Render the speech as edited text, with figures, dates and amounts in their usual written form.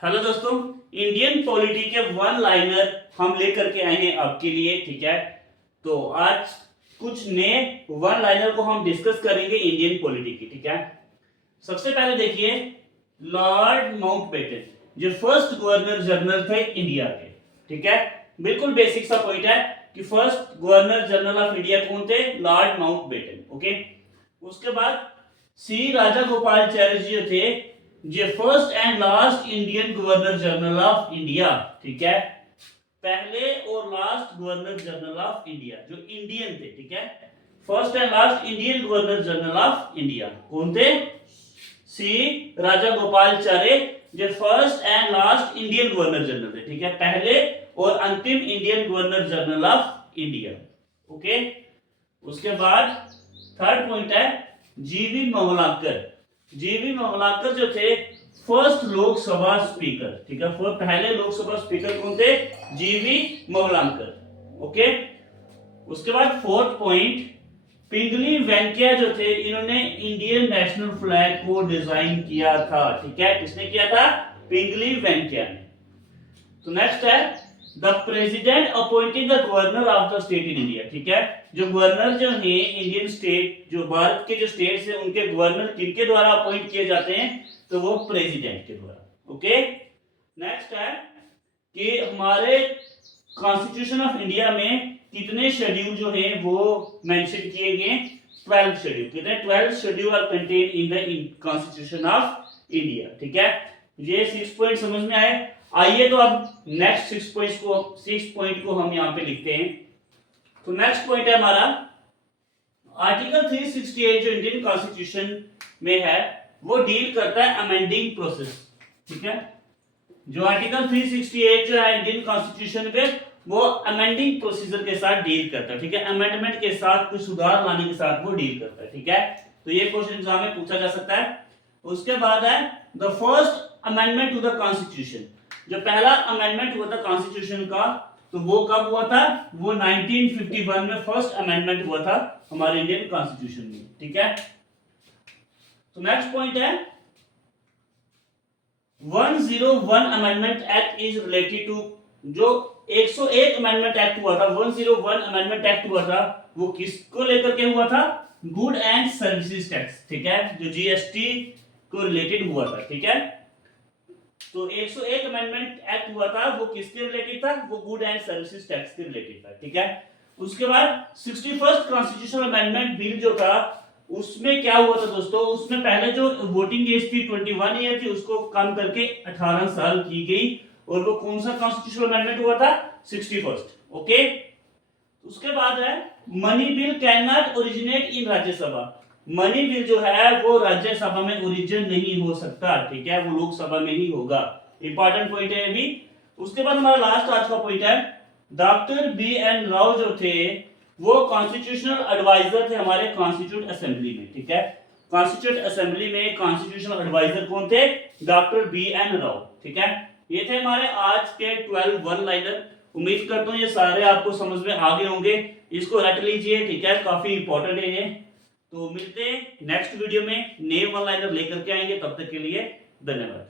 Hello दोस्तों, Indian polity के one liner हम लेकर के आए हैं आपके लिए। ठीक है, तो आज कुछ नए वन लाइनर को हम डिस्कस करेंगे इंडियन पॉलिटी की। ठीक है, सबसे पहले देखिए, लॉर्ड माउंटबेटन जो फर्स्ट गवर्नर जनरल थे इंडिया के। ठीक है, बिल्कुल बेसिक सा पॉइंट है कि first governor general of India कौन थे? Lord Mountbatten. ओके, उसके बाद सी राजा गोपालाचारी जी थे जो first and last Indian governor general of India. ठीक है, पहले और last governor general of India जो इंडियन थे। ठीक है, first and last Indian governor general of India कौन थे? सी राजा गोपालाचारी जो first and last Indian governor general थे। ठीक है, पहले और अंतिम Indian governor general of India. Okay, उसके बाद थर्ड पॉइंट है जीवी मंगलाकर। जीवी मंगलाकर जो थे फर्स्ट लोकसभा स्पीकर। ठीक है, पहले लोकसभा स्पीकर कौन थे? जीवी मंगलाकर। ओके, उसके बाद फोर्थ पॉइंट, पिंगली वेंकैया जो थे इन्होंने इंडियन नेशनल फ्लैग को डिजाइन किया था। ठीक है, किसने किया था? पिंगली वेंकैया ने। तो नेक्स्ट है the president appointing the governor of the state in India. ठीक है, जो गवर्नर जो है इंडियन स्टेट, जो भारत के जो स्टेट्स हैं उनके गवर्नर किनके द्वारा अपॉइंट किए जाते हैं? तो वो प्रेसिडेंट के द्वारा। ओके, नेक्स्ट है कि हमारे कॉन्स्टिट्यूशन ऑफ इंडिया में कितने शेड्यूल जो है वो मेंशन किए गए? 12 शेड्यूल। कितने? 12 schedule are contain in the constitution of India. ठीक है, ये 6 पॉइंट समझ में आए। आइए तो अब नेक्स्ट 6 पॉइंट को हम यहाँ पे लिखते हैं। तो नेक्स्ट पॉइंट है हमारा आर्टिकल 368 जो इंडियन कॉन्स्टिट्यूशन में है वो डील करता है अमेंडिंग प्रोसेस। ठीक है, जो आर्टिकल 368 जो है इंडियन कॉन्स्टिट्यूशन पे वो अमेंडिंग प्रोसीजर के साथ डील करता है। ठीक है, अमेंडमेंट के साथ कुछ सुधार लाने के साथ वो डील करता है। ठीक है, तो ये क्वेश्चन एग्जाम में पूछा जा सकता है। उसके बाद है the first amendment to the constitution. जो पहला अमेंडमेंट हुआ था कॉन्स्टिट्यूशन का तो वो कब हुआ था? वो 1951 में फर्स्ट अमेंडमेंट हुआ था हमारे इंडियन कॉन्स्टिट्यूशन में। ठीक है, तो नेक्स्ट पॉइंट है 101 amendment act is related to. जो 101 अमेंडमेंट एक्ट हुआ था, 101 अमेंडमेंट एक्ट हुआ था, वो किसको लेकर के हुआ था? Good and services tax. ठीक है, जो जीएसटी को रिलेटेड हुआ था। ठीक है, तो 101 अमेंडमेंट एक्ट हुआ था वो किसके रिलेटेड था? वो गुड एंड सर्विसेज टैक्स के रिलेटेड था। ठीक है, उसके बाद 61st कॉन्स्टिट्यूशनल अमेंडमेंट बिल जो था उसमें क्या हुआ था दोस्तों? उसमें पहले जो वोटिंग एज थी 21 ईयर थी उसको कम करके 18 साल की गई। और वो कौन सा कॉन्स्टिट्यूशनल अमेंडमेंट हुआ था? 61st। ओके, उसके बाद है money bill can not originate in Rajya Sabha. Money bill जो है वो राज्यसभा में ओरिजिन नहीं हो सकता। ठीक है, वो लोकसभा में ही होगा। इंपॉर्टेंट पॉइंट है अभी। उसके बाद हमारा लास्ट आज का पॉइंट है डॉक्टर बी एन राव जो थे वो कॉन्स्टिट्यूशनल एडवाइजर थे हमारे कॉन्स्टिट्यूट असेंबली में। ठीक है, कॉन्स्टिट्यूट असेंबली में कॉन्स्टिट्यूशनल एडवाइजर कौन थे? Doctor B N Rau. ठीक है, ये थे हमारे आज के 12 वन लाइनर। उम्मीद करता हूँ ये सारे आपको समझ में आ गए होंगे। इसको रट लीजिए। ठीक है, काफी इंपॉर्टेंट है ये। तो मिलते हैं नेक्स्ट वीडियो में, नए वन लाइनर लेकर के आएंगे। तब तक के लिए धन्यवाद।